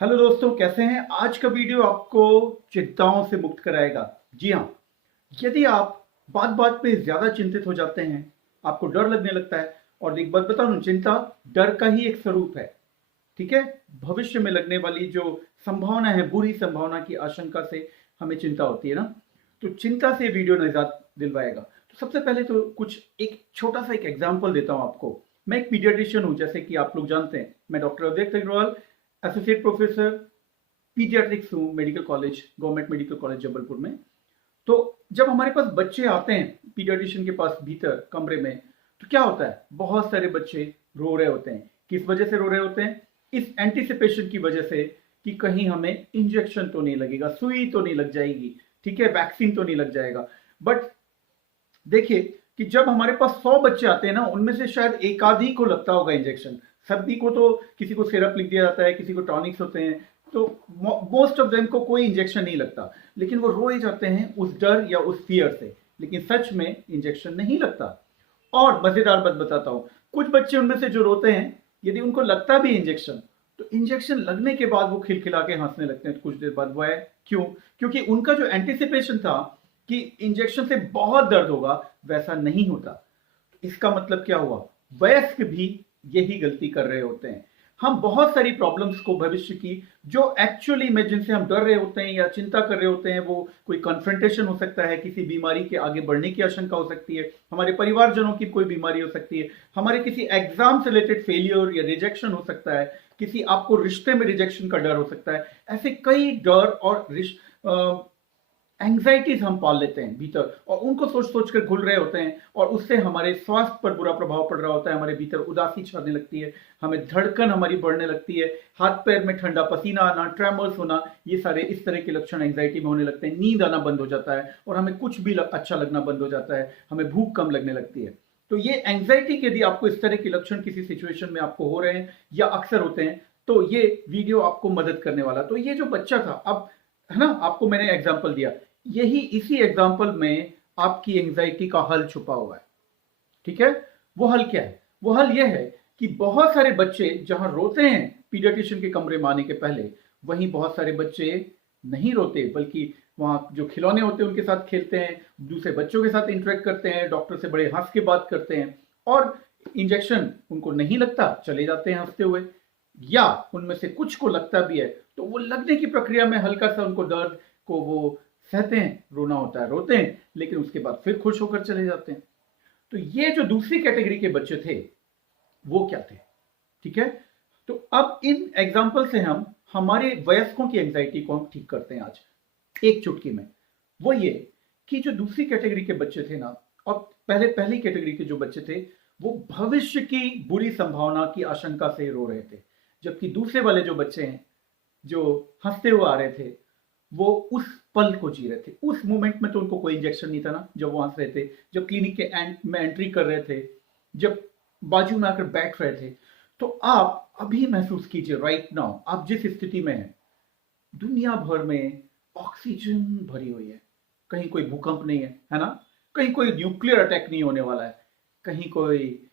Hello दोस्तों, कैसे हैं। आज का वीडियो आपको चिंताओं से मुक्त कराएगा। जी हाँ, यदि आप बात बात पे ज्यादा चिंतित हो जाते हैं, आपको डर लगने लगता है। और एक बात बताऊं, चिंता डर का ही एक स्वरूप है। ठीक है। भविष्य में लगने वाली जो संभावना है, बुरी संभावना की आशंका से हमें चिंता होती है ना, तो चिंता से वीडियो निजात दिलवाएगा। तो सबसे पहले तो कुछ एक छोटा सा एक एग्जांपल देता हूं आपको। मैं एक पीडियाट्रिशियन हूं, जैसे कि आप लोग जानते हैं। मैं डॉक्टर अव्यक्त अग्रवाल, एसोसिएट प्रोफेसर पीडियाट्रिक्स हूँ, medical college, government medical college Jabalpur में। तो जब हमारे पास बच्चे आते हैं पीडियाट्रिशियन के पास भीतर कमरे में, तो क्या होता है, बहुत सारे बच्चे रो रहे होते हैं। किस वजह से रो रहे होते हैं? इस एंटिसिपेशन की वजह से कि कहीं हमें इंजेक्शन तो नहीं लगेगा, सुई तो नहीं लग जाएगी, ठीक है, वैक्सीन तो नहीं लग जाएगा। बट देखिए कि जब हमारे पास 100 बच्चे आते हैं ना, उनमें से शायद एक आध ही को लगता होगा इंजेक्शन। सभी को तो, किसी को सिरप लिख दिया जाता है, किसी को टॉनिक्स होते हैं, तो मोस्ट ऑफ देम को कोई इंजेक्शन नहीं लगता। लेकिन वो रोए जाते हैं उस डर या उस फियर से। लेकिन सच में इंजेक्शन नहीं लगता। और मजेदार बात बताता हूं, कुछ बच्चे उनमें से जो रोते हैं, यदि उनको लगता भी इंजेक्शन, तो इंजेक्शन लगने के बाद वो खिलखिला के हंसने लगते हैं कुछ देर बाद। वो है क्यों? क्योंकि उनका जो एंटिसिपेशन था कि इंजेक्शन से बहुत दर्द होगा, वैसा नहीं होता। इसका मतलब क्या हुआ? वयस्क भी यही गलती कर रहे होते हैं। हम बहुत सारी प्रॉब्लम्स को भविष्य की, जो एक्चुअली में जिनसे हम डर रहे होते हैं या चिंता कर रहे होते हैं, वो कोई कन्फ्रंटेशन हो सकता है, किसी बीमारी के आगे बढ़ने की आशंका हो सकती है, हमारे परिवारजनों की कोई बीमारी हो सकती है, हमारे किसी एग्जाम से रिलेटेड फेलियर या रिजेक्शन हो सकता है, किसी आपको रिश्ते में रिजेक्शन का डर हो सकता है। ऐसे कई डर और एंग्जाइटीज हम पाल लेते हैं भीतर, और उनको सोच सोच कर घुल रहे होते हैं, और उससे हमारे स्वास्थ्य पर बुरा प्रभाव पड़ रहा होता है। हमारे भीतर उदासी छाने लगती है, हमें धड़कन हमारी बढ़ने लगती है, हाथ पैर में ठंडा पसीना आना, ट्रेमर्स होना, ये सारे इस तरह के लक्षण एंग्जाइटी में होने लगते हैं। नींद आना बंद हो जाता है, और हमें कुछ भी अच्छा लगना बंद हो जाता है, हमें भूख कम लगने लगती है। तो ये एंग्जाइटी के, यदि आपको इस तरह के लक्षण किसी सिचुएशन में आपको हो रहे हैं या अक्सर होते हैं, तो ये वीडियो आपको मदद करने वाला। तो ये जो बच्चा था, अब है ना, आपको मैंने एग्जांपल दिया, यही इसी एग्जाम्पल में आपकी एंजाइटी का हल छुपा हुआ है। ठीक है। वो हल क्या है? वो हल यह है कि बहुत सारे बच्चे जहां रोते हैं पीडियाट्रिशियन के कमरे में आने के पहले, वहीं बहुत सारे बच्चे नहीं रोते, बल्कि वहां जो खिलौने होते हैं उनके साथ खेलते हैं, दूसरे बच्चों के साथ इंटरेक्ट करते हैं, डॉक्टर से बड़े हंस के बात करते हैं, और इंजेक्शन उनको नहीं लगता, चले जाते हैं हंसते हुए। या उनमें से कुछ को लगता भी है, तो वो लगने की प्रक्रिया में हल्का सा उनको दर्द को वो सहते हैं, रोना होता है, रोते हैं, लेकिन उसके बाद फिर खुश होकर चले जाते हैं। तो ये जो दूसरी कैटेगरी के बच्चे थे, वो क्या थे? ठीक है। तो अब इन एग्जाम्पल से हम हमारे वयस्कों की एंजाइटी को हम ठीक करते हैं आज एक चुटकी में। वो ये कि जो दूसरी कैटेगरी के बच्चे थे ना, और पहली कैटेगरी के जो बच्चे थे, वो भविष्य की बुरी संभावना की आशंका से रो रहे थे। जबकि दूसरे वाले जो बच्चे हैं, जो हंसते हुए आ रहे थे, वो उस पल को जी रहे थे। उस मोमेंट में तो उनको कोई इंजेक्शन नहीं था ना, जब वो हंस रहे थे, जब क्लिनिक के एंड में एंट्री कर रहे थे, जब बाजू में आकर बैठ रहे थे। तो आप अभी महसूस कीजिए, राइट नाउ आप जिस स्थिति में हैं, दुनिया भर में ऑक्सीजन भरी हुई है, कहीं कोई भूकंप नहीं है ना, कहीं कोई न्यूक्लियर अटैक नहीं होने वाला है, कहीं कोई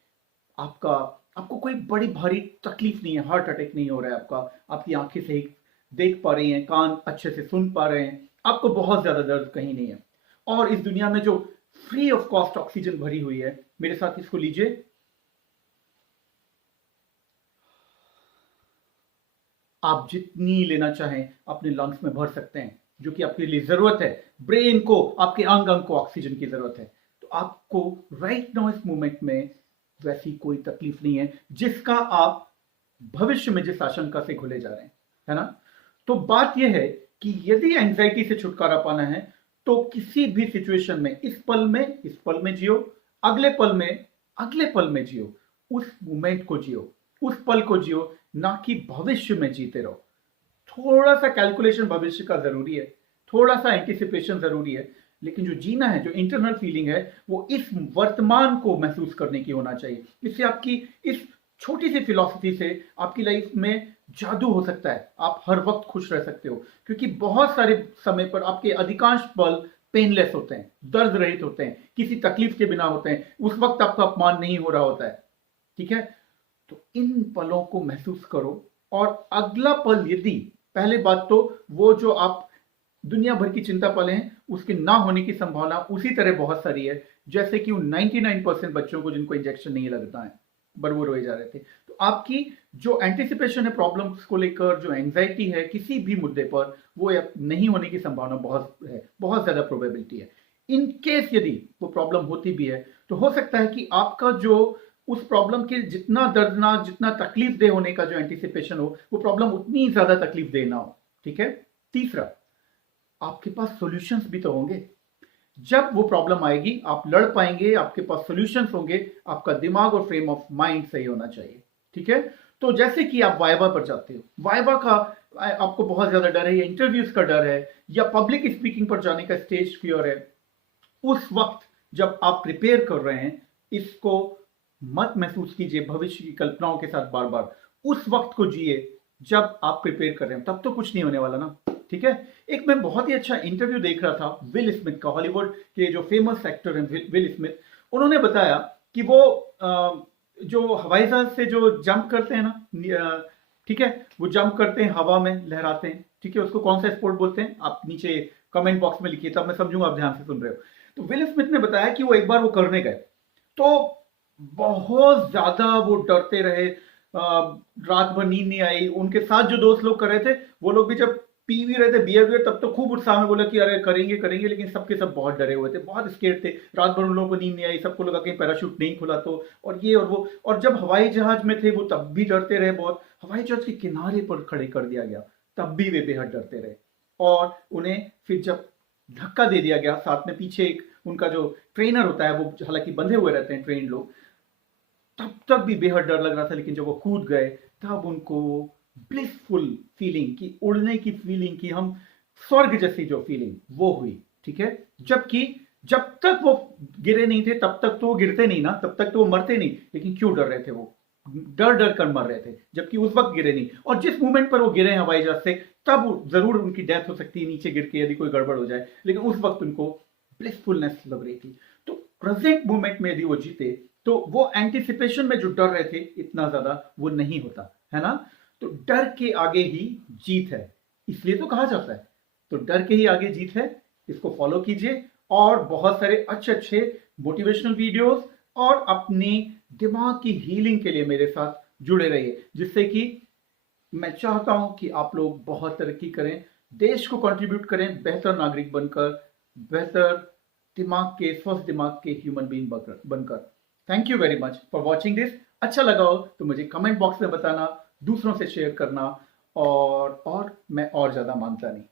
आपका आपको कोई बड़ी भारी तकलीफ नहीं है, हार्ट अटैक नहीं हो रहा है आपका, आपकी आंखें सही देख पा रही हैं, कान अच्छे से सुन पा रहे हैं, आपको बहुत ज्यादा दर्द कहीं नहीं है। और इस दुनिया में जो फ्री ऑफ कॉस्ट ऑक्सीजन भरी हुई है, मेरे साथ इसको लीजिए, आप जितनी लेना चाहें अपने लंग्स में भर सकते हैं, जो कि आपके लिए जरूरत है। ब्रेन को, आपके अंग अंग को ऑक्सीजन की जरूरत है। तो आपको राइट नाउ इस मोमेंट में वैसी कोई तकलीफ नहीं है जिसका आप भविष्य में जिस आशंका से घुले जा रहे हैं, है ना। तो बात यह है कि यदि एंजाइटी से छुटकारा पाना है, तो किसी भी सिचुएशन में इस पल में जियो, अगले पल में अगले पल में जियो, उस मोमेंट को जियो, उस पल को जियो, ना कि भविष्य में जीते रहो। थोड़ा सा कैलकुलेशन भविष्य का जरूरी है, थोड़ा सा एंटिसिपेशन जरूरी है, लेकिन जो जीना है, जो इंटरनल फीलिंग है, वो इस वर्तमान को महसूस करने की होना चाहिए। इससे आपकी इस छोटी सी फिलॉसफी से आपकी लाइफ में जादू हो सकता है। आप हर वक्त खुश रह सकते हो, क्योंकि बहुत सारे समय पर आपके अधिकांश पल पेनलेस होते हैं, दर्द रहित होते हैं, किसी तकलीफ के बिना होते हैं। उस वक्त आपका अपमान नहीं हो रहा होता है। ठीक है। तो इन पलों को महसूस करो, और अगला पल यदि, पहले बात तो वो जो आप दुनिया भर की चिंता पाले हैं उसके ना होने की संभावना उसी तरह बहुत सारी है, जैसे कि उन 99% बच्चों को जिनको इंजेक्शन नहीं लगता है पर वो रोए जा रहे थे। तो आपकी जो एंटिसिपेशन है प्रॉब्लम्स को लेकर, जो एंजाइटी है किसी भी मुद्दे पर, वो नहीं होने की संभावना बहुत है, बहुत ज्यादा प्रोबेबिलिटी है। इन केस यदि वो प्रॉब्लम होती भी है तो हो सकता है कि आपका जो उस प्रॉब्लम के जितना दर्दनाक, जितना तकलीफ दे होने का जो एंटिसिपेशन हो, वो प्रॉब्लम उतनी ज्यादा तकलीफ दे ना हो। ठीक है। तीसरा, आपके पास सॉल्यूशंस भी तो होंगे। जब वो प्रॉब्लम आएगी आप लड़ पाएंगे, आपके पास सॉल्यूशंस होंगे, आपका दिमाग और फ्रेम ऑफ माइंड सही होना चाहिए। ठीक है। तो जैसे कि आप वाइवा पर जाते हो, वाइवा का आपको बहुत ज्यादा डर है, या इंटरव्यूज का डर है, या पब्लिक स्पीकिंग पर जाने का स्टेज फियर है, उस वक्त जब आप प्रिपेयर कर रहे हैं, इसको मत महसूस कीजिए भविष्य की कल्पनाओं के साथ बार बार। उस वक्त को जिए जब आप प्रिपेयर कर रहे हैं, तब तो कुछ नहीं होने वाला ना। ठीक है। एक मैं बहुत ही अच्छा इंटरव्यू देख रहा था विल स्मिथ का, हॉलीवुड के जो फेमस एक्टर हैं विल स्मिथ। उन्होंने बताया कि वो जो हवाई जहाज से जो जंप करते हैं ना, ठीक है, वो जंप करते हैं, हवा में लहराते हैं। ठीक है। उसको कौन सा स्पोर्ट बोलते हैं आप नीचे कमेंट बॉक्स में लिखिए, तब मैं समझूंगा आप ध्यान से सुन रहे हो। तो विल स्मिथ ने बताया कि वो एक बार वो करने गए तो बहुत ज्यादा वो डरते रहे, रात भर नींद नहीं आई। उनके साथ जो दोस्त लोग कर रहे थे वो लोग भी जब पी भी रहे थे, बियर तब तो खूब उत्साह में बोला कि अरे करेंगे करेंगे, लेकिन सबके सब बहुत डरे हुए थे, बहुत स्केर्ड थे। रात भर उन लोगों को नींद नहीं आई, सबको लगा कहीं पैराशूट नहीं खुला तो, और ये और वो। और जब हवाई जहाज में थे वो तब भी डरते रहे बहुत, हवाई जहाज के किनारे पर खड़े कर दिया गया तब भी वे बेहद डरते रहे। और उन्हें फिर जब धक्का दे दिया गया, साथ में पीछे एक उनका जो ट्रेनर होता है, वो हालांकि बंधे हुए रहते हैं ट्रेन लोग, तब तक भी बेहद डर लग रहा था। लेकिन जब वो कूद गए तब उनको ब्लिसफुल फीलिंग की, उड़ने की फीलिंग की, हम स्वर्ग जैसी जो फीलिंग वो हुई। ठीक है। जबकि जब तक वो गिरे नहीं थे तब तक तो वो गिरते नहीं ना, तब तक तो वो मरते नहीं, लेकिन क्यों डर रहे थे? वो डर डर कर मर रहे थे, जबकि उस वक्त गिरे नहीं। और जिस मोमेंट पर वो गिरे हैं हवाई जहाज से, तब जरूर उनकी डेथ हो सकती है नीचे गिर के, यदि कोई गड़बड़ हो जाए, लेकिन उस वक्त उनको ब्लिसफुलनेस लग रही थी। तो प्रेजेंट मोमेंट में यदि वो जीते तो वो एंटिसिपेशन में जो डर रहे थे इतना ज्यादा वो नहीं होता है ना। तो डर के आगे ही जीत है, इसलिए तो कहा जाता है। तो डर के ही आगे जीत है, इसको फॉलो कीजिए और बहुत सारे अच्छे अच्छे मोटिवेशनल वीडियोस और अपनी दिमाग की हीलिंग के लिए मेरे साथ जुड़े रहिए, जिससे कि मैं चाहता हूं कि आप लोग बहुत तरक्की करें, देश को कंट्रीब्यूट करें, बेहतर नागरिक बनकर, बेहतर दिमाग के, स्वस्थ दिमाग के ह्यूमन बीइंग बनकर। Thank you very much for watching this. अच्छा लगा हो तो मुझे कमेंट बॉक्स में बताना, दूसरों से शेयर करना, और मैं और ज्यादा मानता नहीं।